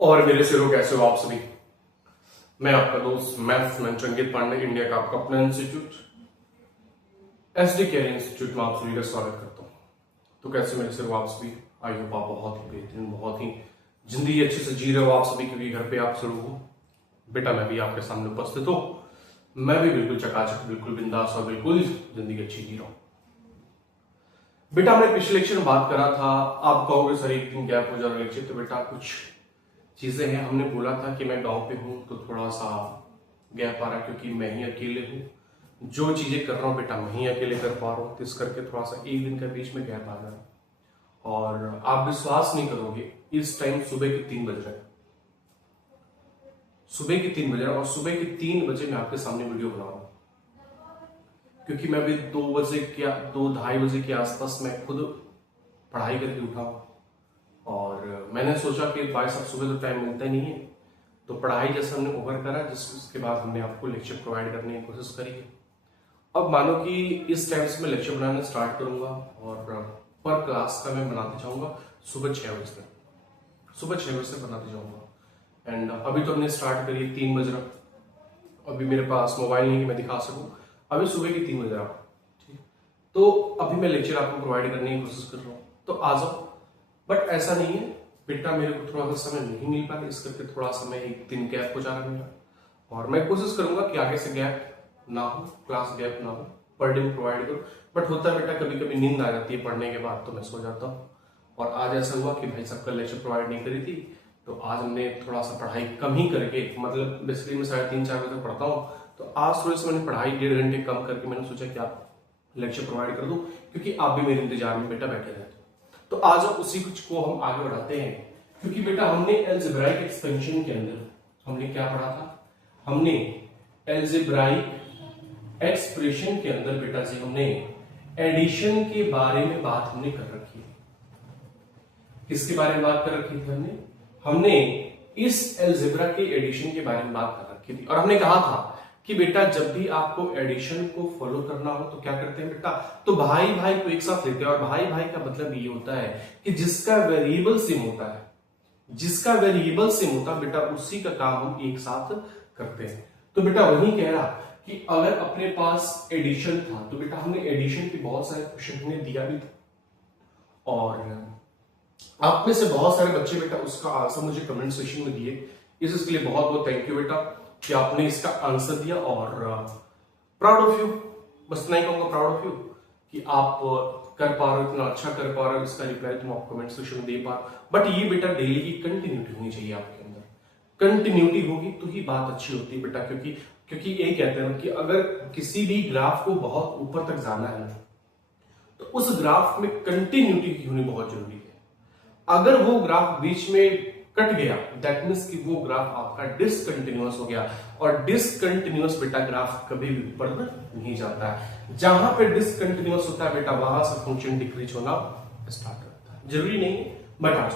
और मेरे सिरों कैसे हो आप सभी। मैं आपका दोस्त मैथ्स मेंटर अंकित पांडे, इंडिया का आपका अपना इंस्टीट्यूट एसडी केयर इंस्टीट्यूट में आप सभी का स्वागत करता हूँ। तो कैसे मेरे सिरों आप सभी। आई होप आप बहुत ही बेहतरीन, बहुत ही जिंदगी अच्छे से जी रहे हो आप सभी, क्योंकि घर पे आप शुरू हो। बेटा मैं भी आपके सामने उपस्थित हूँ, मैं भी बिल्कुल चकाचक, बिल्कुल बिंदास और बिल्कुल जिंदगी अच्छी जी रहा हूँ। बेटा हमने पिछले लेक्चर में बात करा था, आप कहोगे सर एक दिन गैप हो जा रहा लेक्चर, तो बेटा कुछ चीजें हैं। हमने बोला था कि मैं गांव पे हूं तो थोड़ा सा गैप आ रहा है, क्योंकि मैं ही अकेले हूं, जो चीजें कर रहा हूं बेटा मैं ही अकेले कर पा रहा हूं, तो इस करके थोड़ा सा एक दिन के बीच में गैप आ रहा है। और आप विश्वास नहीं करोगे, इस टाइम सुबह के 3 बज रहे हैं, सुबह के 3 बज रहे हैं, और सुबह के 3 बजे मैं आपके सामने वीडियो बना रहा हूं, क्योंकि मैं अभी 2-2:30 बजे के आसपास मैं खुद पढ़ाई करके उठा हूं। और मैंने सोचा कि भाई साहब सुबह तो टाइम मिलता ही नहीं है, तो पढ़ाई जैसे हमने ओवर करा, उसके बाद हमने आपको लेक्चर प्रोवाइड करने की कोशिश करी है। अब मानो कि इस टाइम से मैं लेक्चर बनाना स्टार्ट करूंगा, और पर क्लास का मैं बनाते जाऊंगा सुबह 6 बजे, सुबह 6 बजे से बनाते जाऊंगा। एंड अभी तो हमने स्टार्ट करी 3 बज रहा, अभी मेरे पास मोबाइल नहीं कि मैं दिखा सकूं, अभी सुबह के 3 बज रहा। ठीक, तो अभी मैं लेक्चर आपको प्रोवाइड करने की कोशिश कर रहा हूँ, तो आ जाओ। बट ऐसा नहीं है बेटा, मेरे को थोड़ा सा समय नहीं मिल पाता, इस करके थोड़ा समय एक दिन गैप हो जा रहा है मेरा, और मैं कोशिश करूंगा कि आगे से गैप ना हो, क्लास गैप ना हो, पर डे प्रोवाइड करूं। बट होता है बेटा, कभी कभी नींद आ जाती है पढ़ने के बाद, तो मैं सो जाता हूँ। और आज ऐसा हुआ कि भाई साहब कल लेक्चर प्रोवाइड नहीं करी थी, तो आज हमने थोड़ा सा पढ़ाई कम ही करके, मतलब बेसिकली मैं 3:30-4 बजे तक पढ़ता हूँ, तो आज थोड़ी सी मैंने पढ़ाई 1.5 घंटे कम करके मैंने सोचा कि आप लेक्चर प्रोवाइड कर दूं, क्योंकि आप भी मेरे इंतजार में बेटा बैठे रहते। तो आज उसी कुछ को हम आगे बढ़ाते हैं, क्योंकि बेटा हमने अलजेब्राइक एक्सपेंशन के अंदर हमने क्या पढ़ा था, हमने अलजेब्राइक एक्सप्रेशन के अंदर बेटा जी हमने एडिशन के बारे में बात हमने कर रखी है। किसके बारे में बात कर रखी थी हमने इस अलजेब्रा के एडिशन के बारे में बात कर रखी थी, और हमने कहा था कि बेटा जब भी आपको एडिशन को फॉलो करना हो तो क्या करते हैं बेटा, तो भाई भाई को एक साथ लेते हैं। और भाई भाई का मतलब ये होता है कि जिसका वेरिएबल सेम होता है, जिसका वेरिएबल सेम होता है बेटा, उसी का काम हम एक साथ करते हैं। तो बेटा वही कह रहा कि अगर अपने पास एडिशन था, तो बेटा हमने एडिशन के बहुत सारे क्वेश्चन हमने दिया भी था, और आप में से बहुत सारे बच्चे बेटा उसका आंसर मुझे कमेंट सेक्शन में दिए, इसके लिए बहुत बहुत थैंक यू बेटा कि आपने इसका आंसर दिया। और प्राउड ऑफ यू, बस इतना ही कहूंगा, प्राउड ऑफ यू कि आप कर पा रहे हो, इतना अच्छा कर पा रहे हो, इसका रिप्लाई तुम आप कमेंट सेक्शन में दे पा रहे हो। बट ये बेटा डेली की कंटिन्यूटी होनी चाहिए आपके अंदर, कंटिन्यूटी होगी तो ही बात अच्छी होती है बेटा, क्योंकि ये कहते हैं कि अगर किसी भी ग्राफ को बहुत ऊपर तक जाना है ना, तो उस ग्राफ में कंटिन्यूटी की होनी बहुत जरूरी है। अगर वो ग्राफ बीच में कट गया, दैट मीन्स कि वो ग्राफ आपका डिसकंटिन्यूअस हो गया, और डिसकंटिन्यूअस बेटा ग्राफ कभी भी ऊपर नहीं जाता है। जहां पे डिसकंटिन्यूअस होता है बेटा, वहां से फंक्शन डिक्रीज होना स्टार्ट करता है। जरूरी नहीं है, बट आज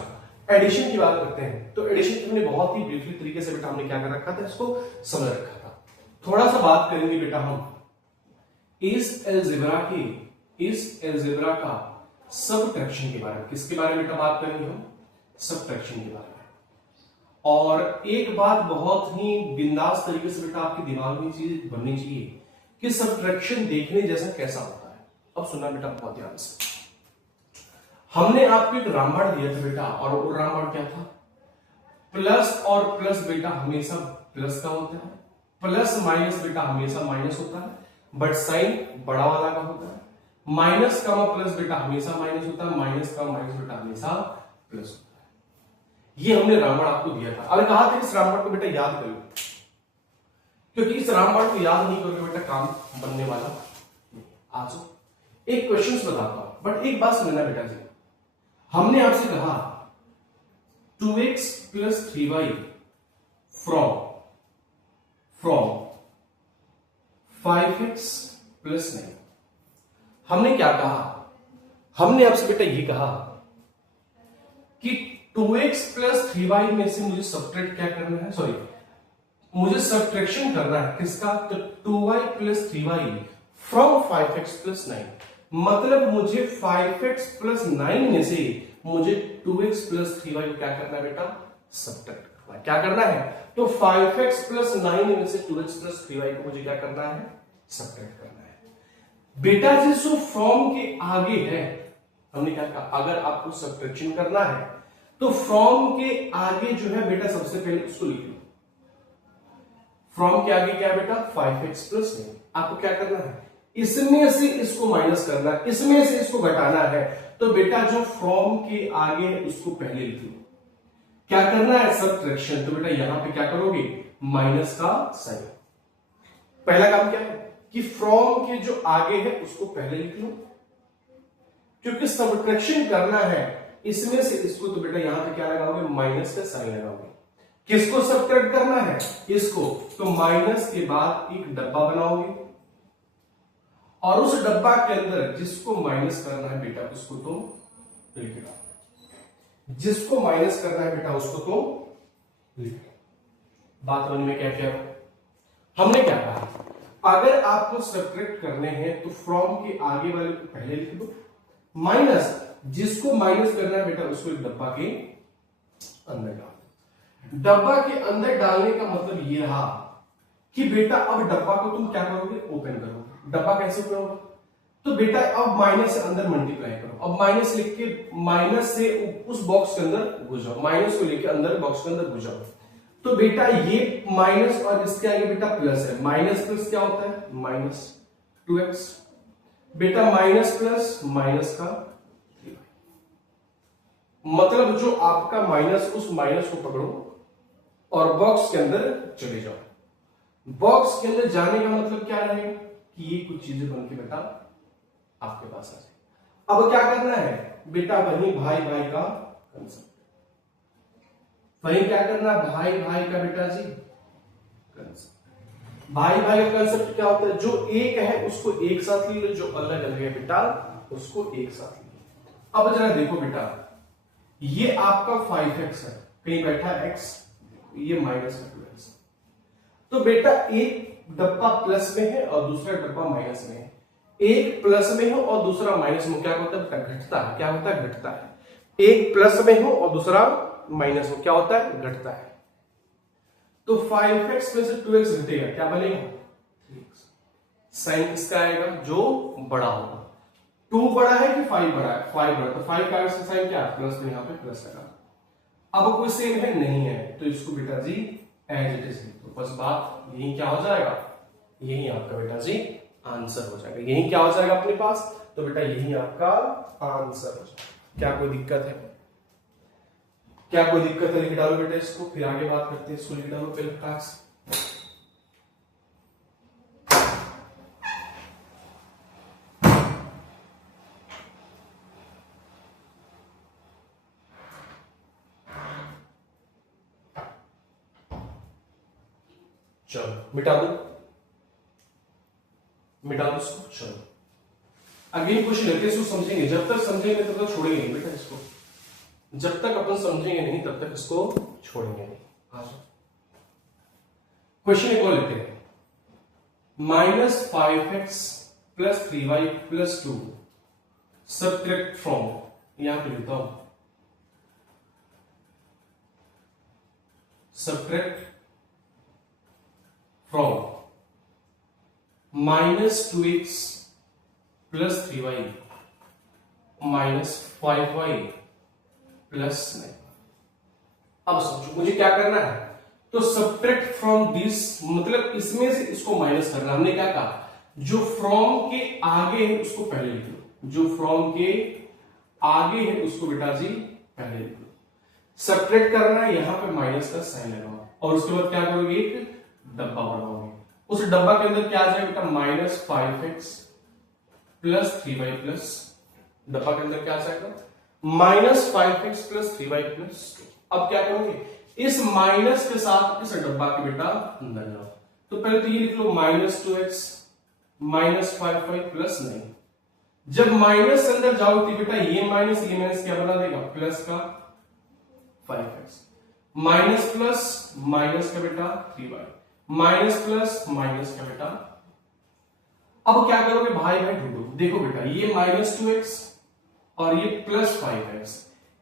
एडिशन की बात करते हैं। तो एडिशन की हमने बहुत ही ब्रीफली तरीके से बेटा हमने क्या कर रखा था, इसको समझ रखा था। थोड़ा सा बात करेंगे बेटा हम इस अलजेब्रा का सबट्रैक्शन के बारे में। किसके बारे में बेटा बात करेंगे हम, सबट्रैक्शन के बारे में। और एक बात बहुत ही बिंदास तरीके से बेटा आपके दिमाग में चीज बननी चाहिए कि सबट्रैक्शन देखने जैसा कैसा होता है। अब सुनना बेटा बहुत ध्यान से, हमने आपको एक रामबाण दिया था बेटा, और वो रामबाण क्या था, प्लस और प्लस बेटा हमेशा प्लस का होता है, प्लस माइनस बेटा हमेशा माइनस होता है, बट साइन बड़ा वाला का होता है। माइनस का प्लस बेटा हमेशा माइनस होता है, माइनस का माइनस बेटा हमेशा प्लस होता है। ये हमने रामबाण आपको दिया था, और कहा था इस रामबाण को बेटा याद करो, क्योंकि इस रामबाण को याद नहीं करोगे बेटा काम बनने वाला नहीं। आज एक क्वेश्चन बताता हूं, बट एक बात समझना बेटा जी, हमने आपसे कहा 2x + 3y फ्रॉम 5x + 9। हमने क्या कहा, हमने आपसे बेटा ये कहा कि 2x + 3y में से मुझे सब्ट्रैक्ट क्या करना है, सॉरी मुझे सब्ट्रैक्शन करना है किसका, तो 2y + 3y फ्रॉम 5x + 9। मतलब मुझे 5x + 9 में से मुझे 2x + 3y को क्या करना है बेटा, सब्ट्रैक्ट। क्या करना है, तो 5x प्लस 9 में से 2x प्लस 3y को मुझे क्या करना है, सब्ट्रैक्ट करना है। बेटा जी जो फ्रॉम के आगे है, हमने क्या कहा, अगर आपको सब्ट्रैक्शन करना है तो फ्रॉम के आगे जो है बेटा सबसे पहले उसको लिख लो। फ्रॉम के आगे क्या है बेटा, 5x प्लस 9। आपको क्या करना है, इसमें से इसको माइनस करना है, इसमें से इसको घटाना है, तो बेटा जो फ्रॉम के आगे है उसको पहले लिख लो। क्या करना है, सब्ट्रैक्शन, तो बेटा यहां पे क्या करोगे, माइनस का साइन। पहला काम क्या है कि फ्रॉम के जो आगे है उसको पहले लिख लो, क्योंकि सब्ट्रैक्शन करना है इसमें से इसको, तो बेटा यहां पे क्या लगाओगे, माइनस का साइन लगाओगे। किसको सब्ट्रैक्ट करना है, इसको, तो माइनस के बाद एक डब्बा बनाओगे और उस डब्बा के अंदर जिसको माइनस करना है बेटा उसको तो लिख लो, जिसको माइनस करना है बेटा उसको तो लिख लो। बात समझ में क्या क्या हमने क्या कहा, अगर आपको सब्ट्रैक्ट करने हैं तो फ्रॉम के आगे वाले को पहले लिख दो, माइनस जिसको माइनस करना है बेटा उसको एक डब्बा के अंदर डाल। डब्बा के अंदर डालने का मतलब ये रहा कि बेटा अब डब्बा को तुम क्या करोगे, ओपन करोगे। डब्बा कैसे ओपन होगा, तो बेटा अब माइनस से अंदर मल्टीप्लाई करो। अब माइनस लिख के माइनस से उस बॉक्स के अंदर घुस जाओ, माइनस को लेके अंदर बॉक्स के अंदर घुस जाओ। तो बेटा ये माइनस और इसके आगे बेटा प्लस है, माइनस प्लस क्या होता है, माइनस 2x। बेटा माइनस प्लस माइनस का 3y, मतलब जो आपका माइनस, उस माइनस को पकड़ो और बॉक्स के अंदर चले जाओ। बॉक्स के अंदर जाने का मतलब क्या रहेगा कि ये कुछ चीजें बन के बेटा आपके पास आ जाए। अब क्या करना है बेटा, वही भाई भाई का कंसेप्ट, वही क्या करना, भाई भाई का बेटा जी कंसेप्ट। भाई भाई का कंसेप्ट क्या होता है, जो एक है उसको एक साथ ले लो, जो अलग अलग है बेटा उसको एक साथ ले लो। अब जरा देखो बेटा, ये आपका 5x है, कहीं बैठा x, ये माइनस का 2x। तो बेटा एक डब्बा प्लस में है और दूसरा डब्बा माइनस में है। एक प्लस में हो और दूसरा माइनस में, क्या होता है, घटता है। क्या होता है, घटता है। एक प्लस में हो और दूसरा माइनस में, क्या होता है, घटता है। तो 5x में से 2x घटेगा, क्या बनेगा, 3x। साइन किसका आएगा, जो बड़ा होगा। 2 बड़ा है कि 5 बड़ा है, 5 बड़ा, तो 5 का साइन क्या है, प्लस, तो यहां पे प्लस लगा। अब कोई सेम है नहीं है, तो इसको बेटा जी एज इट इज लिख दो। बस बात यही क्या हो जाएगा, यही आपका बेटा जी आंसर हो जाएगा। यही क्या हो जाएगा अपने पास, तो बेटा यही आपका आंसर हो जाएगा। क्या कोई दिक्कत है, क्या कोई दिक्कत है, लिख डालो बेटा इसको, फिर आगे बात करते हैं। इसको लिख डालो पहले क्लास। चलो मिटा दो, मिटा दो इसको। चलो अगेन क्वेश्चन लेते हैं, इसको समझेंगे। जब तक समझेंगे तब तक छोड़ेंगे नहीं बेटा इसको, जब तक अपन समझेंगे नहीं तब तक इसको छोड़ेंगे नहीं। क्वेश्चन एक और लेते हैं, -5x plus 3y plus 2 subtract from, यहां पे लिखता हूं subtract from -2x plus 3y -5y plus 9। अब सोचो मुझे क्या करना है, तो सब्ट्रैक्ट फ्रॉम दिस, मतलब इसमें से इसको माइनस करना। हमने क्या कहा, जो फ्रॉम के आगे है उसको पहले लिख लो, जो फ्रॉम के आगे है उसको बेटा जी पहले लिख लो। सब्ट्रैक्ट करना है, यहां पे माइनस का साइन लगाओ और उसके बाद क्या करोगे, एक डब्बा बनाओगे। उस डब्बा के अंदर क्या आ जाएगा बेटा, -5x प्लस 3y प्लस, डब्बा के अंदर क्या आ जाएगा, -5x प्लस 3y प्लस 2। अब क्या करोगे, इस माइनस के साथ इस डब्बा के बेटा अंदर जाओ। तो पहले तो ये लिख लो -2x -5y प्लस 9। जब माइनस अंदर जाओगे बेटा ये माइनस क्या बना देगा, प्लस का 5x, माइनस प्लस माइनस का बेटा 3y, माइनस प्लस माइनस का बेटा। अब क्या करोगे, भाई भाई ढूंढो। देखो बेटा ये -2x और ये +5x,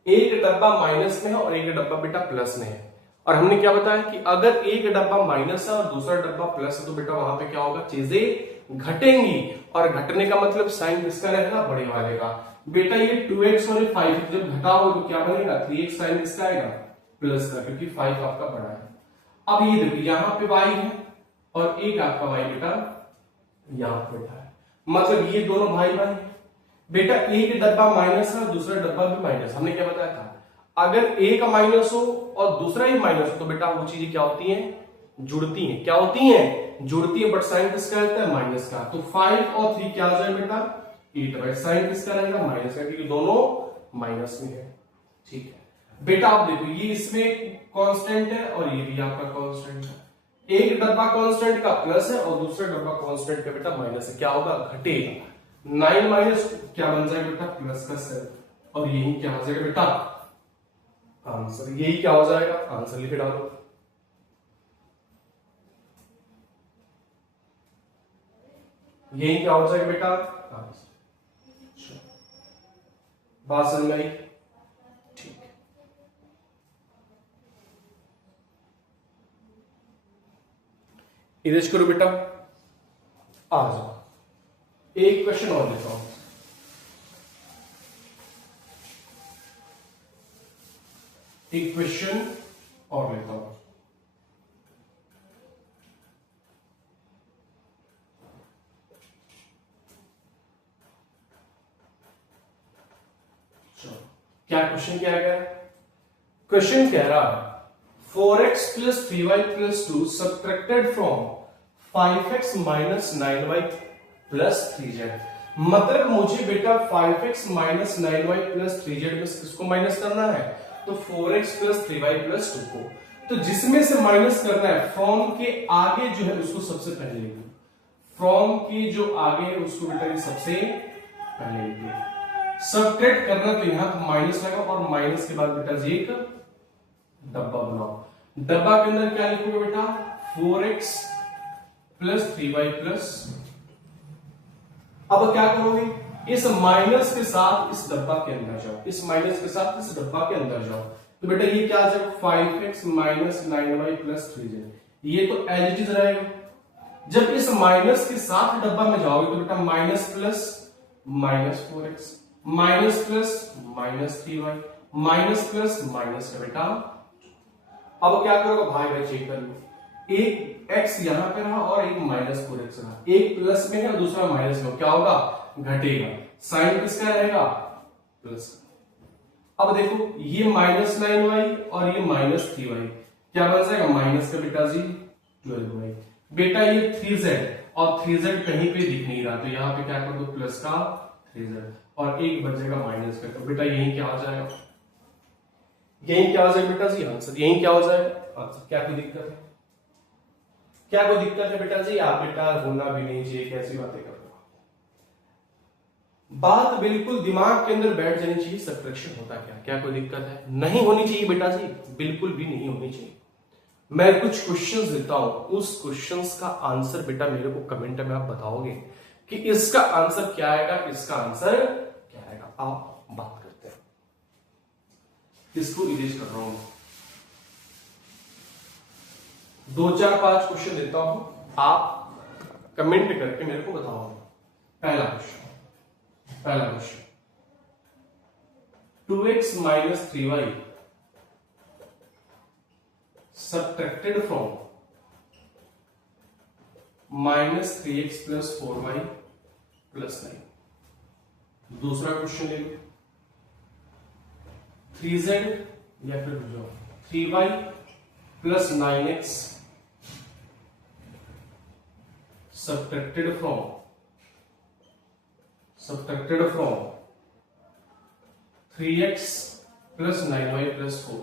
एक डब्बा माइनस में है और एक डब्बा बेटा प्लस में है। और हमने क्या बताया कि अगर एक डब्बा माइनस है और दूसरा डब्बा प्लस है तो बेटा वहां पे क्या होगा, चीजें घटेंगी। और घटने का मतलब साइन किसका रहेगा, बड़े वाले का। बेटा ये 2x और 5 जब घटा हो तो क्या बनेगा, 3x साइन किसका आएगा, प्लस का, क्योंकि 5 आपका बड़ा है। अब ये देखो यहाँ पे y है और एक आपका y बेटा यहाँ पे बैठा है, मतलब ये दोनों भाई भाई। बेटा एक डब्बा माइनस है और दूसरा डब्बा भी माइनस। हमने क्या बताया था, अगर एक माइनस हो और दूसरा ही माइनस हो तो बेटा वो चीजें क्या होती हैं, जुड़ती हैं। क्या होती हैं, जुड़ती है, बट साइन किसका रहता है, माइनस का। तो 5 और 3 क्या हो जाए बेटा, 8, भाई साइन किसका रहेगा, माइनस का, क्योंकि दोनों माइनस में है। ठीक है बेटा, आप देखो ये इसमें कांस्टेंट है और ये भी आपका कांस्टेंट है। एक डब्बा कांस्टेंट का प्लस है और दूसरा डब्बा कांस्टेंट का बेटा माइनस है, क्या होगा, घटेगा। 9 माइनस क्या बन जाएगा बेटा, प्लस का 7, और यही क्या हो जाएगा बेटा, आंसर। यही क्या हो जाएगा, आंसर लिख डालो। यही क्या हो जाएगा बेटा, आंसर। बात समझ में आई, ठीक है। इरेज करो बेटा, आ जाओ। एक क्वेश्चन और लेता हूं, एक क्वेश्चन और लेता हूं। क्या क्वेश्चन क्या है, क्वेश्चन कह रहा है 4x plus 3y plus 2 subtracted from 5x minus 9y plus 3z। मतलब मुझे बेटा 5x minus 9y plus 3z में किसको माइनस करना है, तो 4x plus 3y plus 2 को। तो जिसमें से माइनस करना है, फ्रॉम के आगे जो है उसको सबसे पहले लिखो, फ्रॉम के जो आगे है उसको बेटा सबसे पहले लिखो। सबट्रैक्ट करना तो यहां तो माइनस लगा और माइनस के बाद बेटा जी एक डब्बा बनाओ। डब्बा के अंदर क्या लिखोगे बेटा, 4x प्लस 3y प्लस। अब क्या करोगे, इस माइनस के साथ इस डब्बा के अंदर जाओ, इस माइनस के साथ इस डब्बा के अंदर जाओ, तो बेटा ये क्या आ जाएगा, 5x minus 9y plus 3z। ये तो एज इट इज रहेगा। जब इस माइनस के साथ डब्बा में जाओगे तो बेटा minus plus minus 4x minus plus minus 3y minus plus minus का बेटा। अब क्या करोगे, भाई भाई चेक कर लो, एक x यहां पे रहा और एक माइनस 4x रहा, एक प्लस में है दूसरा माइनस में, क्या होगा, घटेगा। साइन किसका रहेगा, प्लस। अब देखो ये माइनस 9y और ये माइनस 3y, क्या बन जाएगा, माइनस का बेटा जी 12y। बेटा ये 3z और 3z कहीं पे दिख नहीं रहा, तो यहां पे क्या कर दो, प्लस का 3z और एक बचेगा माइनस का, तो बेटा यही क्या हो जाएगा, यही क्या हो जाएगा बेटा जी, आंसर। यही क्या हो जाएगा, आंसर। क्या कोई दिक्कत है, क्या कोई दिक्कत है बेटा जी, आप बेटा होना भी नहीं चाहिए, कैसी बातें कर रहे हो। बात बिल्कुल दिमाग के अंदर बैठ जानी चाहिए, सब्ट्रैक्शन होता क्या, क्या कोई दिक्कत है, नहीं होनी चाहिए बेटा जी, बिल्कुल भी नहीं होनी चाहिए। मैं कुछ क्वेश्चंस देता हूं, उस क्वेश्चंस का आंसर बेटा मेरे को कमेंट में आप बताओगे कि इसका आंसर क्या आएगा, इसका आंसर क्या आएगा। आप बात करते हैं, इसको इरेज कर रहा हूं, 2 4 5 क्वेश्चन देता हूं, आप कमेंट करके मेरे को बताओगे। पहला question 2x minus 3y subtracted from minus 3x plus 4y plus 9। दूसरा क्वेश्चन ले लो, 3z या फिर 3y plus 9x subtracted from 3x plus 9y plus 4।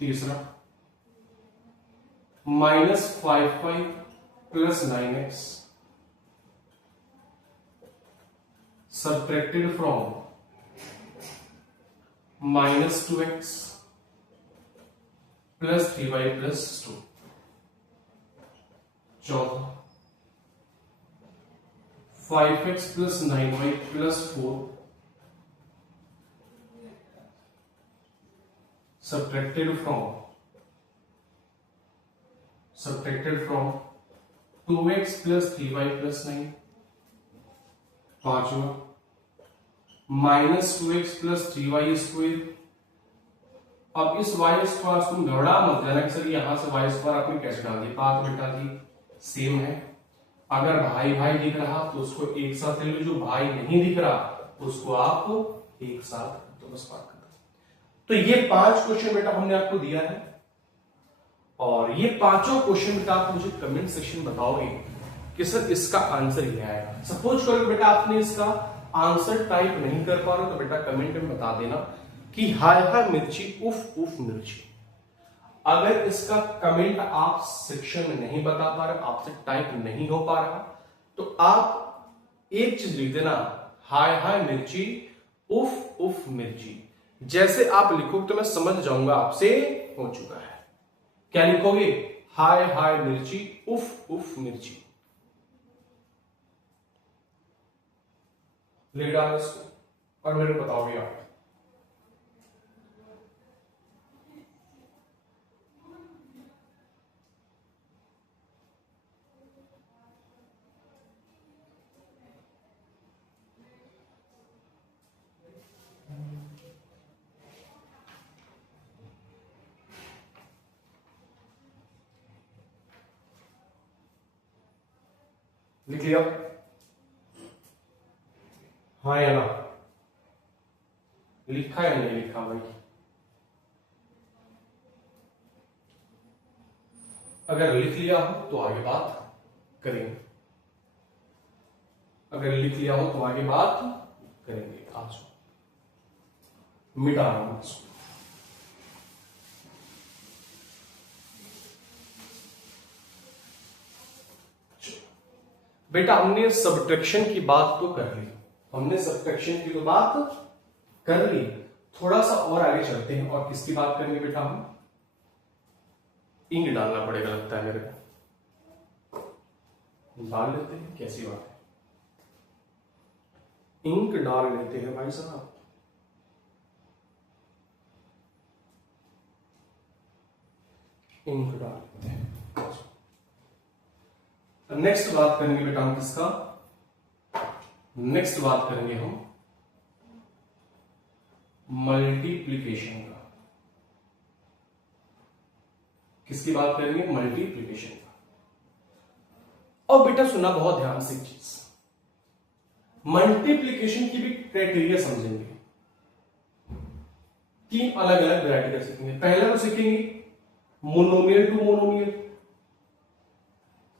तीसरा minus 5y plus 9x subtracted from minus 2x plus 3y plus 2। चौथा 5x plus 9y plus 4 subtracted from 2x plus 3y plus 9, पांचवा minus 2x plus 3y square. अब इस y square तुम घबरा मत जाना कि सर यहां से y स्क्वायर आपने कैसे डाल दी, बात बेटा जी सेम है। अगर भाई भाई दिख रहा तो उसको एक साथ ले लो, जो भाई नहीं दिख रहा उसको आप एक साथ, तो बस बात खत्म। तो ये 5 क्वेश्चन बेटा हमने आपको दिया है, और ये पांचों क्वेश्चन बेटा आप मुझे कमेंट सेक्शन बताओगे कि सर इसका आंसर ये आएगा। सपोज करो बेटा आपने इसका आंसर टाइप नहीं कर पा रहे तो बेटा कमेंट में बता देना कि हाय हाय मिर्ची उफ उफ मिर्ची। अगर इसका कमेंट आप सेक्शन में नहीं बता पा रहे, आपसे टाइप नहीं हो पा रहा, तो आप एक चीज लिख देना, हाय हाय मिर्ची उफ उफ मिर्ची। जैसे आप लिखोगे तो मैं समझ जाऊंगा आपसे हो चुका है। क्या लिखोगे? हाय हाय मिर्ची उफ उफ मिर्ची। लिख डालो इसको और मेरे को बताओगे आप। लिख लिया? हाँ या ना? लिखा या नहीं लिखा भाई? अगर लिख लिया हो तो आगे बात करेंगे, अगर लिख लिया हो तो आगे बात करेंगे। आज मिटा रहा हूं इसको। बेटा हमने सब्ट्रैक्शन की बात तो कर ली, हमने सब्ट्रैक्शन की तो बात कर ली। थोड़ा सा और आगे चलते हैं, और किसकी बात करेंगे बेटा हम? इंक डालना पड़ेगा लगता है मेरे को, डाल लेते हैं, कैसी बात है, इंक डाल लेते हैं भाई साहब। इंक डाल लेते हैं। नेक्स्ट बात करेंगे बेटा हम किसका? नेक्स्ट बात करेंगे हम मल्टीप्लिकेशन का। किसकी बात करेंगे? मल्टीप्लिकेशन का। और बेटा सुना बहुत ध्यान से चीज, मल्टीप्लिकेशन की भी क्राइटेरिया समझेंगे। 3 अलग अलग वैरायटी का सीखेंगे। पहला तो सीखेंगे monomial to monomial,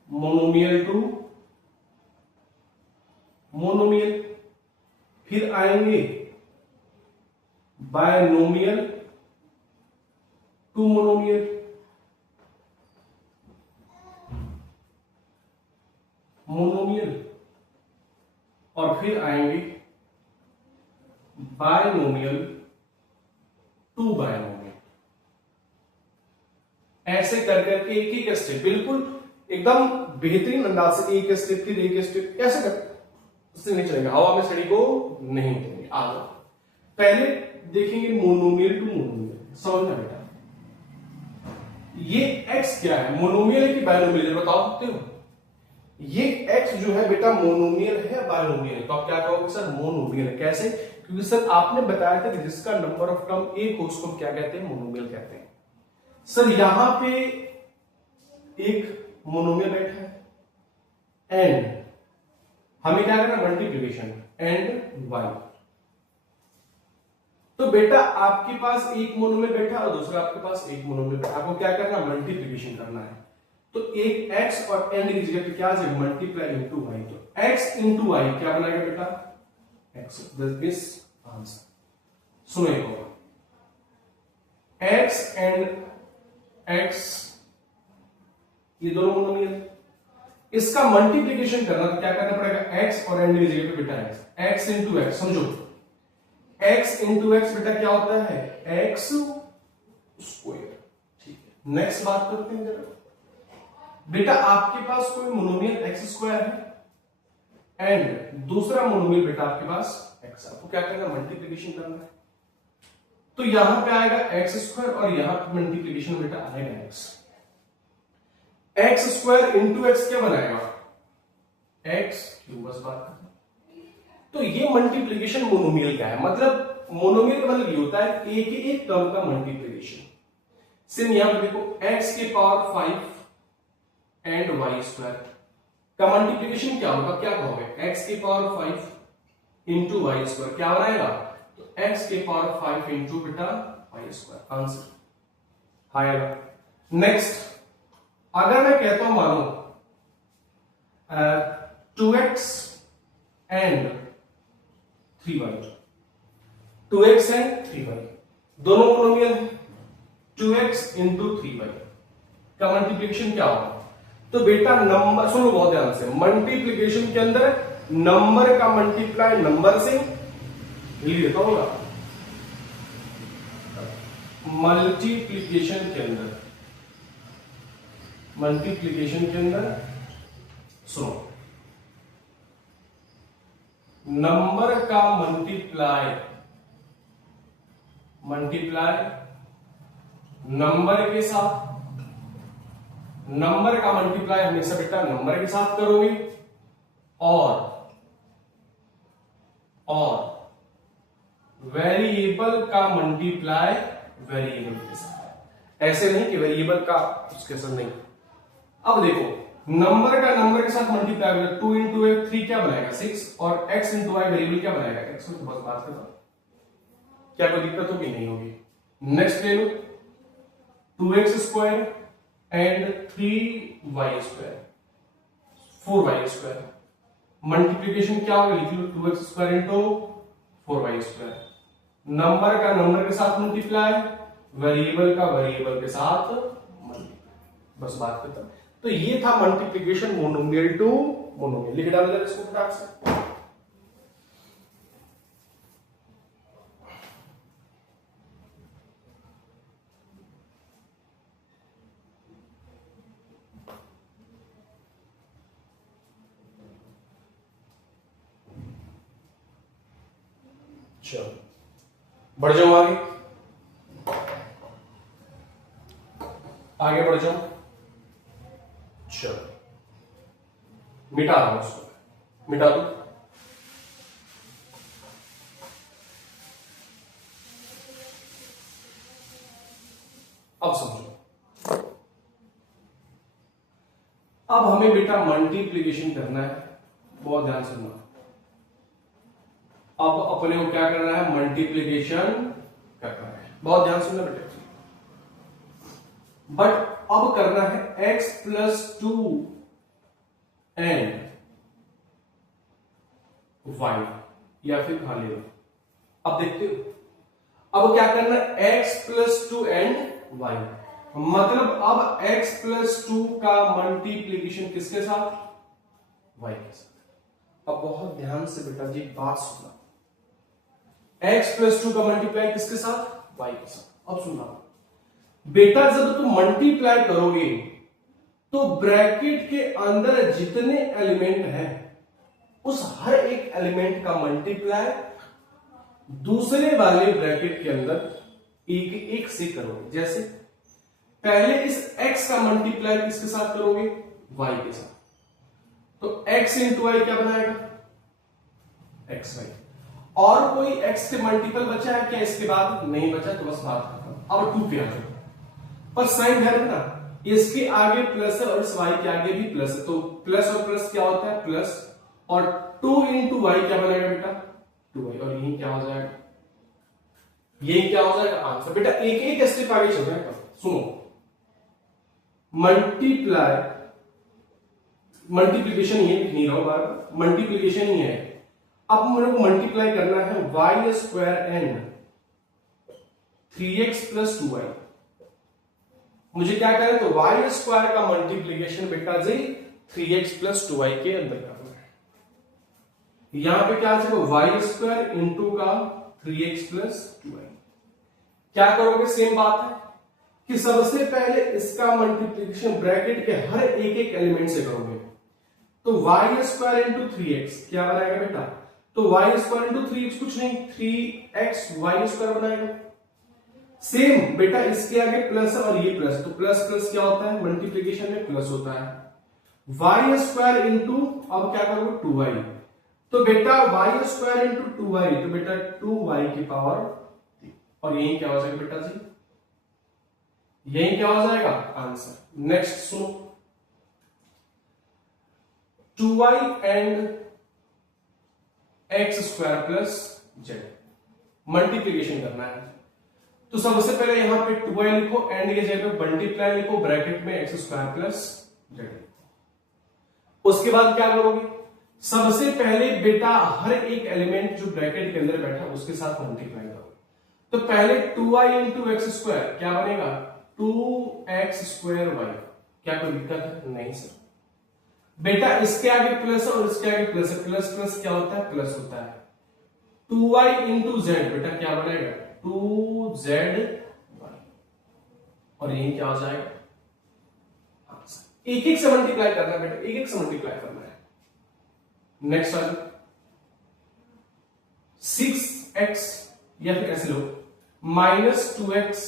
monomial to monomial, फिर आएंगे बायनोमियल टू मोनोमियल, मोनोमियल, और फिर आएंगे बायनोमियल टू बायनोमियल। ऐसे कर करके एक एक स्टेप बिल्कुल एकदम बेहतरीन अंदाज से, एक स्टेप फिर एक स्टेप, ऐसे कर, उससे नहीं चलेगा, हवा में सड़ी को नहीं देंगे। आगे पहले देखेंगे मोनोमियल टू मोनोमियल। समझना बेटा, ये x क्या है, मोनोमियल है कि बायनोमियल, बता सकते हो? ये x जो है बेटा मोनोमियल है या बायनोमियल है? तो आप क्या कहोगे? सर मोनोमियल है। कैसे? क्योंकि सर आपने बताया था कि जिसका नंबर ऑफ टर्म एक हो उसको क्या कहते हैं? मोनोमियल कहते हैं। सर यहां पे एक मोनोमियल बैठा है, एंड हमें क्या करना? Multiplication, and y। तो बेटा आपके पास एक मोनोमियल बैठा और दूसरा आपके पास एक मोनोमियल बैठा, आपको क्या करना? मल्टीप्लिकेशन करना है। तो एक x और n की जगह पे क्या आ जाएगा? Multiply into Y. तो x इंटू वाई क्या बनाएगा बेटा? x। This answer. सुनो एक और, x एंड x, ये दोनों मोनोमियल, इसका मल्टीप्लिकेशन करना तो क्या करना पड़ेगा? x और n की जगह पे बेटा x इंटू x। समझो, x इंटू x बेटा क्या होता है? x square. ठीक है, नेक्स्ट बात करते हैं जरा। बेटा आपके पास कोई मोनोमियल x स्क्वायर है एंड दूसरा मोनोमियल बेटा आपके पास x, आपको क्या करना? मल्टीप्लिकेशन करना है। तो यहां पे आएगा एक्स स्क्वायर और यहां पे मल्टीप्लीकेशन बेटा आएगा एक्स स्क्वायर इंटू एक्स क्या बनाएगा एक्स क्यूब, बस बात खत्म। तो ये मल्टीप्लीकेशन मोनोमियल का है, मतलब मोनोमियल का मतलब ये होता है एक एक टर्म का मल्टीप्लीकेशन। सिर्फ यहां पे देखो x के पावर 5 एंड y स्क्वायर का मल्टीप्लीकेशन क्या होगा, क्या कहोगे x के पावर 5 इंटू वाई स्क्वायर क्या बनाएगा, तो x के पावर 5 इंटू बेटा y स्क्वायर, आंसर आएगा। नेक्स्ट अगर मैं कहता हूं मानो 2x and 3y, 2x and 3y दोनों मोनोमियल है, 2x इंटू 3y का मल्टीप्लीकेशन क्या होगा, तो बेटा नंबर सुनो बहुत ध्यान से, मल्टीप्लीकेशन के अंदर नंबर का मल्टीप्लाई नंबर से लिख देता हूं, मल्टीप्लीकेशन के अंदर सुनो नंबर का मल्टीप्लाई नंबर के साथ, नंबर का मल्टीप्लाई हमेशा बेटा नंबर के साथ करोगे और वेरिएबल का मल्टीप्लाई वेरिएबल के साथ, ऐसे नहीं कि वेरिएबल का उसके साथ नहीं। अब देखो नंबर का नंबर के साथ मल्टीप्लाई करें, 2 इंटू 3 क्या बनाएगा 6 और x इंटू वाई वेरिएबल क्या बनाएगा x, तो बस बात करता, क्या कोई दिक्कत होगी, नहीं होगी। नेक्स्ट ले लो 2x square and 3y square 4y square, multiplication क्या होगा, लिख लो 2x square into 4y square, number का नंबर के साथ मल्टीप्लाई वेरिएबल का वेरिएबल के साथ मल्टीप्लाई, बस बात करता। तो ये था मल्टीप्लीकेशन मोनोमियल टू मोनोमियल, लिख डाल जरा इसको फटाक से। चलो बढ़ जाओ आगे बढ़ जाओ, चलो मिटा रहा हूं उसको, मिटा दो। अब समझो, अब हमें बेटा मल्टीप्लीकेशन करना है, बहुत ध्यान से सुनना। अब अपने को क्या करना है, मल्टीप्लीकेशन करना है, बहुत ध्यान सुनना बेटा। बट अब करना है x प्लस 2 एंड y, या फिर खा ले लो। अब देखते हो अब क्या करना है, x प्लस 2 एंड y, मतलब अब x प्लस 2 का मल्टीप्लीकेशन किसके साथ, y के साथ। अब बहुत ध्यान से बेटा जी बात सुनना, x प्लस 2 का मल्टीप्लाई किसके साथ, y के साथ। अब सुनना बेटा, जब तुम मल्टीप्लाई करोगे तो ब्रैकेट के अंदर जितने एलिमेंट हैं उस हर एक एलिमेंट का मल्टीप्लाई दूसरे वाले ब्रैकेट के अंदर एक एक से करोगे। जैसे पहले इस x का मल्टीप्लाई किसके साथ करोगे, y के साथ, तो x इंटू वाई क्या बनाएगा, xy। और कोई x के मल्टीपल बचा है क्या इसके बाद, नहीं बचा, तो बस बात खत्म। अब 2 पे आ जाओ, पर साइन ध्यान रखना, इसके आगे प्लस है और इस y के आगे भी प्लस है, तो प्लस और प्लस क्या होता है, प्लस, और 2 इंटू वाई क्या बनेगा बेटा, 2y, और यही क्या हो जाएगा, ये क्या हो जाएगा आंसर। बेटा एक एक स्टेप आगे चल रहे हैं, सुनो, मल्टीप्लीकेशन ये लिख नहीं रहा हूं बार, मल्टीप्लीकेशन ही है। अब मेरे को मल्टीप्लाई करना है y square and 3x plus 2y, मुझे क्या करें, तो y स्क्वायर का मल्टीप्लीकेशन बेटा जी 3x प्लस 2y के अंदर करना है। यहां पे क्या आ y स्क्वायर इंटू का 3x प्लस 2y, क्या करोगे, सेम बात है कि सबसे पहले इसका मल्टीप्लीकेशन ब्रैकेट के हर एक एक एलिमेंट से करोगे, तो y स्क्वायर इंटू 3x क्या बनाएगा बेटा, तो y स्क्वायर इंटू 3x कुछ नहीं 3x y स्क्वायर बनाएगा, सेम बेटा इसके आगे प्लस है और ये प्लस, तो प्लस प्लस क्या होता है, मल्टीप्लीकेशन में प्लस होता है। वाई स्क्वायर इंटू, अब क्या करोगे 2y, तो बेटा वाई स्क्वायर इंटू 2y, तो बेटा 2y की पावर, और यही क्या हो जाएगा बेटा जी, यही क्या हो जाएगा आंसर। नेक्स्ट सुनो, 2y and x square plus Z, multiplication करना है। तो सबसे पहले यहां पे 2y लिखो, एंड के जगह पे मल्टीप्लाई लिखो, ब्रैकेट में एक्स स्क्वायर प्लस जेड। उसके बाद क्या करोगे, सबसे पहले बेटा हर एक एलिमेंट जो ब्रैकेट के अंदर बैठा उसके साथ मल्टीप्लाई करो। तो पहले 2y इंटू एक्स स्क्वायर क्या बनेगा, 2x स्क्वायर y। क्या कोई दिक्कत है, नहीं सर। बेटा इसके आगे प्लस और इसके आगे प्लस है, प्लस प्लस क्या होता है, प्लस होता है। 2y इंटू जेड, बेटा क्या बनेगा, 2z y, और यही क्या हो जाएगा, एक एक से मल्टीप्लाई करना है बेटा, एक एक से मल्टीप्लाई करना है। नेक्स्ट आ जाओ, 6x, या फिर ऐसे लो minus 2x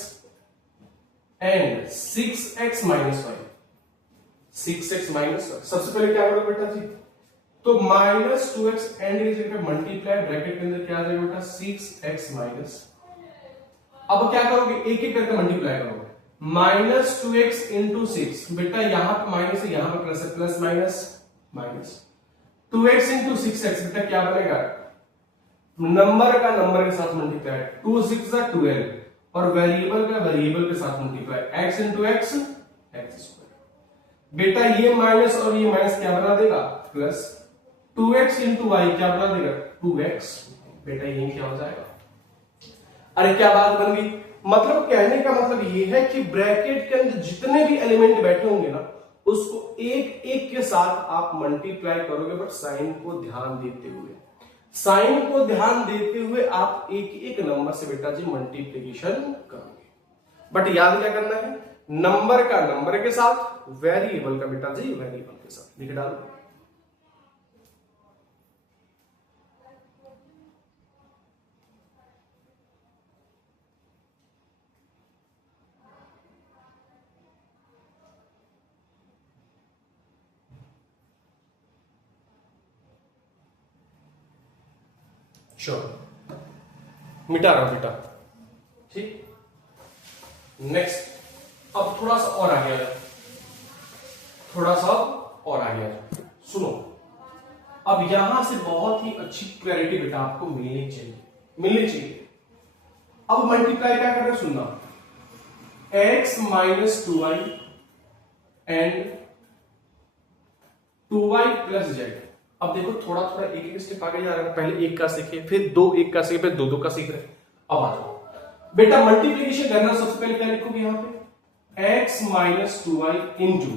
and 6x minus y, 6x minus y। सबसे पहले क्या करो बेटा जी, तो माइनस 2x एंड की जगह मल्टीप्लाई, ब्रैकेट के अंदर क्या आ जाएगा बेटा 6x माइनस। अब क्या करोगे, एक एक करके मल्टीप्लाई करोगे, माइनस 2x इंटू 6, बेटा यहां पे माइनस है, यहां पे प्लस है, plus minus minus, 2x into 6x, बेटा क्या बनेगा, नंबर का नंबर के साथ मल्टीप्लाई, 2 6 12, और वेरिएबल का वेरिएबल के साथ multiply, x into x x square. बेटा ये माइनस और ये माइनस क्या बना देगा, प्लस, 2x इंटू वाई क्या बना देगा, 2x। बेटा यही क्या हो जाएगा, अरे क्या बात बन गई। मतलब कहने का मतलब ये है कि ब्रैकेट के अंदर जितने भी एलिमेंट बैठे होंगे ना, उसको एक एक के साथ आप मल्टीप्लाई करोगे, बट साइन को ध्यान देते हुए, साइन को ध्यान देते हुए आप एक एक नंबर से बेटा जी मल्टीप्लीकेशन करोगे। बट याद क्या करना है, नंबर का नंबर के साथ, वेरिएबल का बेटा जी वेरिएबल के साथ लिख डालो। श्योर, मिटा रहा बेटा, ठीक। नेक्स्ट, अब थोड़ा सा और आगे आ जाओ, थोड़ा सा और आगे आ जाओ। सुनो, अब यहां से बहुत ही अच्छी क्लैरिटी बेटा आपको मिलनी चाहिए। अब मल्टीप्लाई क्या कर रहे हैं, सुनना, x minus 2y and 2y plus Z. अब देखो थोड़ा थोड़ा एक एक स्टेप आगे जा रहा है, पहले एक का सीखे, फिर दो एक का सीखे, फिर दो दो का सीख रहे। अब आ जाओ बेटा, मल्टीप्लीकेशन करना, सबसे पहले क्या लिखोगे यहां पे, x minus 2y into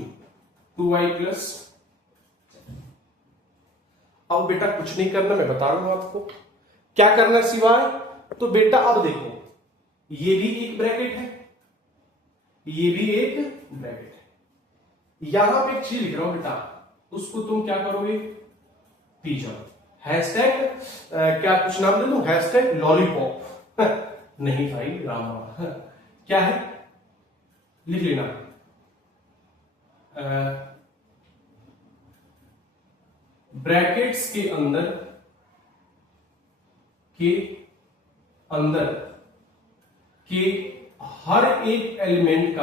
2y plus. अब बेटा कुछ नहीं करना, मैं बता रहा हूं आपको क्या करना है सिवाय, तो बेटा अब देखो, ये भी एक ब्रैकेट है, ये भी एक ब्रैकेट है, यहां पे एक चीज लिख रहा हूं बेटा, उसको तुम क्या करोगे, पी जाओ, हैशटैग क्या कुछ नाम दे दूं, हैशटैग लॉलीपॉप नहीं भाई रामा क्या है, लिख लेना, ब्रैकेट्स के अंदर के हर एक एलिमेंट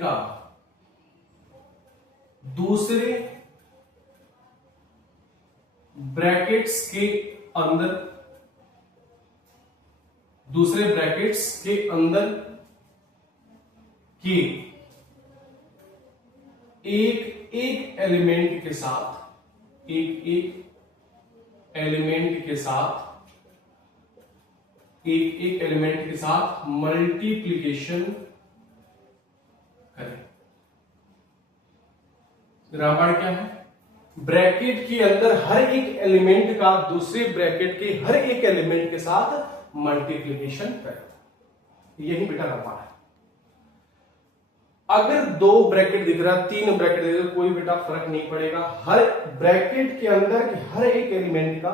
का दूसरे ब्रैकेट्स के अंदर के एक एक एलिमेंट के साथ मल्टीप्लीकेशन करें। रामायण क्या है, ब्रैकेट के अंदर हर एक एलिमेंट का दूसरे ब्रैकेट के हर एक एलिमेंट के साथ मल्टीप्लीकेशन करें, यही बेटा रामायण है। अगर दो ब्रैकेट दिख रहा है, तीन ब्रैकेट दिख रहा है, कोई बेटा फर्क नहीं पड़ेगा, हर ब्रैकेट के अंदर के हर एक एलिमेंट का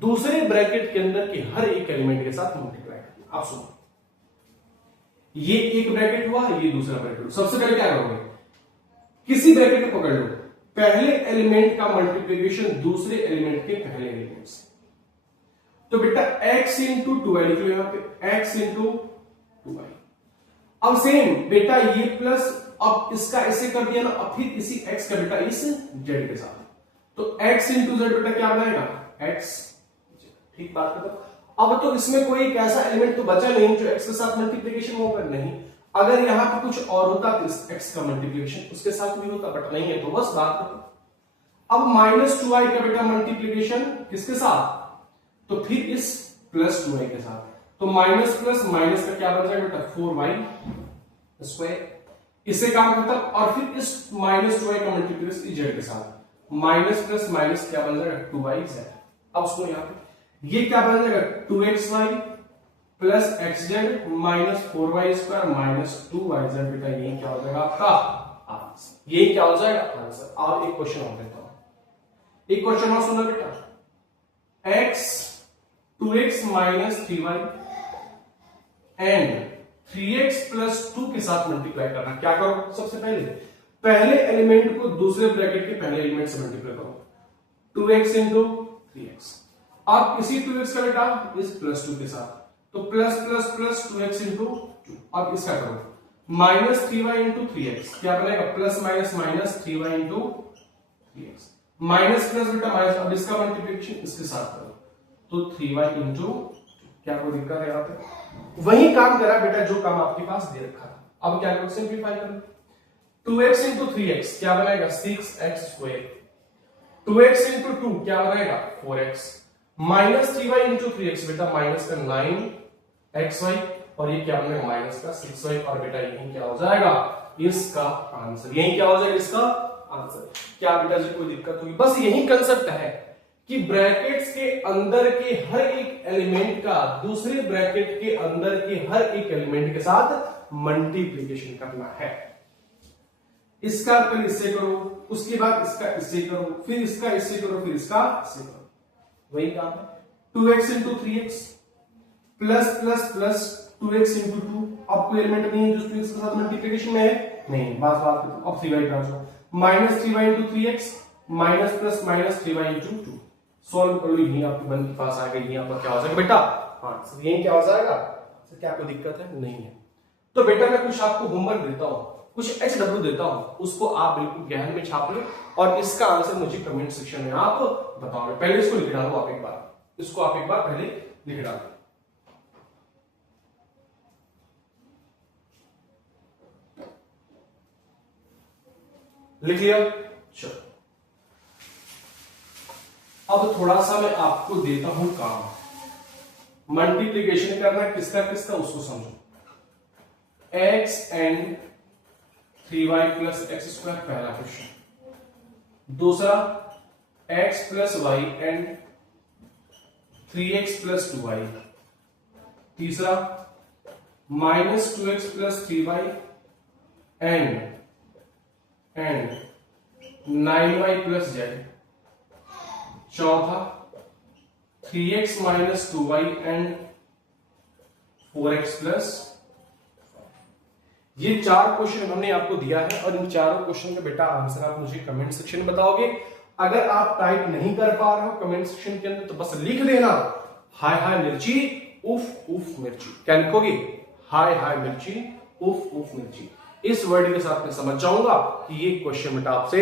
दूसरे ब्रैकेट के अंदर के हर एक एलिमेंट के साथ मल्टीप्लाई करना। आप सुनो, ये एक ब्रैकेट हुआ, ये दूसरा ब्रैकेट हुआ। सबसे पहले क्या करोगे, किसी ब्रैकेट को पकड़ लो, पहले एलिमेंट का मल्टीप्लीकेशन दूसरे एलिमेंट के पहले एलिमेंट से। तो बेटा x इंटू 2y लिख लो यहां पे, x इंटू 2y। अब सेम बेटा ये प्लस, अब इसका ऐसे कर दिया ना, अब फिर इसी x का बेटा इस z के साथ, तो x इंटू z बेटा क्या बनाएगा, x। ठीक बात करो। अब तो इसमें कोई एक ऐसा एलिमेंट तो बचा नहीं जो x के साथ मल्टीप्लीकेशन होगा, नहीं। अगर यहां पे कुछ और होता तो इस x का मल्टीप्लीकेशन उसके साथ भी होता, बट नहीं है, तो बस बात करो। अब माइनस 2y का बेटा मल्टीप्लीकेशन किसके साथ, तो फिर इस प्लस 2y के साथ, तो माइनस प्लस माइनस का क्या बन जाएगा बेटा 4y स्क्वायर, इससे काम खत्म। और फिर इस माइनस 2y का मल्टीप्लीकेशन z के साथ, माइनस प्लस माइनस क्या बन जाएगा 2yz। अब उसको यहां पे ये क्या बन जाएगा 2xy plus xz minus 4y square minus 2yz। बेटा यही क्या हो जाएगा आपका आंसर, यही क्या हो जाएगा आंसर। और एक क्वेश्चन और देता हूं, एक क्वेश्चन और सुना बेटा, x 2x minus 3y and 3x plus 2 के साथ मल्टीप्लाई करना। क्या करो, सबसे पहले एलिमेंट को दूसरे ब्रैकेट के पहले एलिमेंट से मल्टीप्लाई करो, 2x इंटू 3x। अब इसी 2x का बेटा इस प्लस 2 के साथ, तो plus plus plus 2x into 2। अब इसका करो माइनस 3y इंटू 3x, क्या बनेगा plus minus minus 3y into 3x, minus plus बेटा माइनस। अब इसका मल्टीप्लिकेशन इसके साथ करो, तो 3y इंटू, क्या कोई दिक्कत है यहाँ पे, वही काम करा बेटा जो काम आपके पास दे रखा था। अब क्या करो, सिंप्लीफाई करो, 2x इंटू 3x क्या बनाएगा 6x स्क्वायर, 2x इंटू 2 क्या बनाएगा 4x, minus 3y into 3x बेटा माइनस का 9xy, और ये क्या बनेगा माइनस का 6y। और बेटा यही क्या हो जाएगा इसका आंसर, यही क्या हो जाएगा इसका आंसर। क्या बेटा जी कोई दिक्कत हुई, बस यही कंसेप्ट है कि ब्रैकेट्स के अंदर के हर एक एलिमेंट का दूसरे ब्रैकेट के अंदर के हर एक एलिमेंट के साथ मल्टीप्लिकेशन करना है। इसका फिर इससे करो, उसके बाद इसका इससे करो, फिर इसका इससे करो, फिर इसका इससे करो, वही काम है। 2x into 3x plus plus plus 2x into 2। अब कोई एलिमेंट नहीं है जो 2x के साथ मल्टीप्लिकेशन में है, नहीं, बस बात करते। अब 3y transfer, minus 3y into 3x minus plus minus 3y into 2। Solve कर लो, यही आपके मन के पास आ गई, यही आपका क्या हो जाएगा बेटा आंसर, यही क्या हो जाएगा। क्या कोई दिक्कत है, नहीं है। तो बेटा मैं कुछ आपको होमवर्क देता हूं, कुछ HW देता हूं, उसको आप बिल्कुल गहन में छाप लो और इसका आंसर मुझे कमेंट सेक्शन में आप बताओगे। पहले इसको लिख डालो आप एक बार, इसको आप एक बार पहले लिख डालो। लिख लिया, चलो। अब थोड़ा सा मैं आपको देता हूं काम, मल्टीप्लिकेशन करना है किसका किसका उसको समझो। x and 3y plus X square पहला क्वेश्चन, दूसरा x plus Y and 3x plus 2y, तीसरा minus 2x plus 3y and 9y plus z, चौथा 3x minus 2y and 4x plus. ये 4 क्वेश्चन हमने आपको दिया है और इन चारों क्वेश्चन का बेटा आंसर आप मुझे कमेंट सेक्शन में बताओगे। अगर आप टाइप नहीं कर पा रहे हो कमेंट सेक्शन के अंदर तो बस लिख देना हाय हाय मिर्ची उफ उफ मिर्ची। क्या लिखोगे, हाय हाय मिर्ची उफ उफ मिर्ची। इस वर्ड के साथ मैं समझ जाऊंगा कि ये क्वेश्चन बेटा आपसे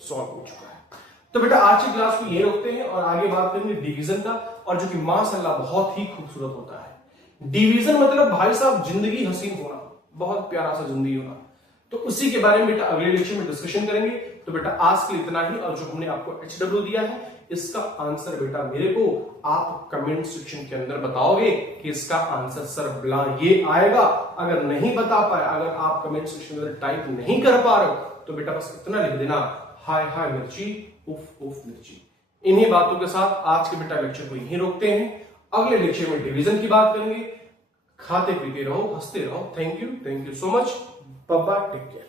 सॉल्व हो चुका है। तो बेटा आज की क्लास को ये रोकते हैं और आगे बात करेंगे डिवीजन का, और जो कि माशाअल्लाह बहुत ही खूबसूरत होता है। डिवीजन मतलब भाई साहब जिंदगी हसीन होना, बहुत प्यारा सा जिंदगी होना। तो उसी के बारे में बेटा अगले लेक्चर में डिस्कशन करेंगे। तो बेटा आज के लिए इतना ही, और जो हमने आपको HW दिया है इसका आंसर बेटा मेरे को आप कमेंट सेक्शन के अंदर बताओगे कि इसका आंसर सर ब्ला ये आएगा। अगर नहीं बता पाए, अगर आप कमेंट सेक्शन में टाइप नहीं कर पा रहे हो तो बेटा बस इतना लिख देना हाय हाय मिर्ची उफ उफ मिर्ची। इन्हीं बातों के साथ आज के बेटा लेक्चर को यहीं रोकते हैं। अगले लेक्चर में डिवीजन की बात करेंगे। खाते पीते रहो, हंसते रहो। Thank you so much, bye bye, take care.